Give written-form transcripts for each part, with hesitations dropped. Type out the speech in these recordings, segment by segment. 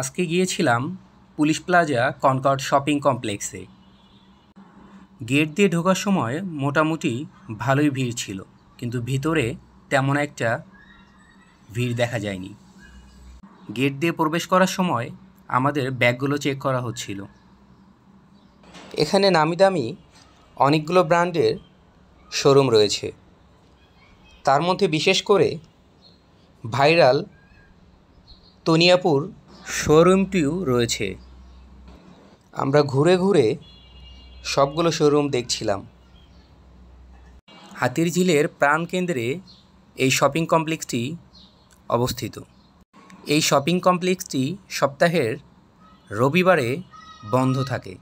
আজকে গিয়েছিলাম police plaza Concord shopping কমপ্লেক্সে। গেট দিয়ে ঢোকার সময় মোটামুটি ভালোই ভিড় ছিল, কিন্তু ভিতরে তেমন একটা ভিড় দেখা যায়নি। গেট দিয়ে প্রবেশ করার সময় আমাদের ব্যাগগুলো চেক করা হচ্ছিল। এখানে নামি দামি অনেকগুলো ব্র্যান্ডের শোরুম রয়েছে, তার মধ্যে বিশেষ করে ভাইরাল তনিয়াপুর শোরুমটিও রয়েছে। আমরা ঘুরে ঘুরে সবগুলো শোরুম দেখছিলাম। হাতিরঝিলের প্রাণকেন্দ্রে এই শপিং কমপ্লেক্সটি অবস্থিত। এই শপিং কমপ্লেক্সটি সপ্তাহের রবিবারে বন্ধ থাকে।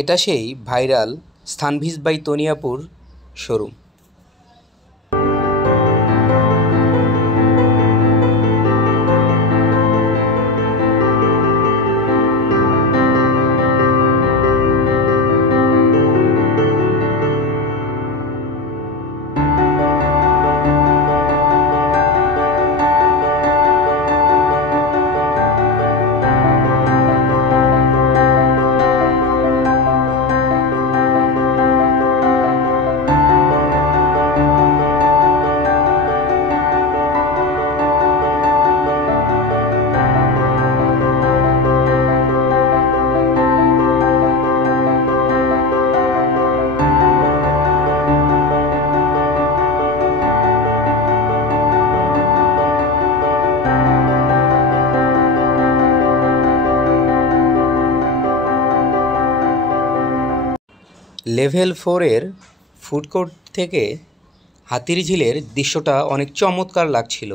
এটা সেই ভাইরাল স্থানভিজ বাই তনিয়াপুর শোরুম। লেভেল 4-এর ফুড কোর্ট থেকে হাতিরঝিলের দৃশ্যটা অনেক চমৎকার লাগছিল।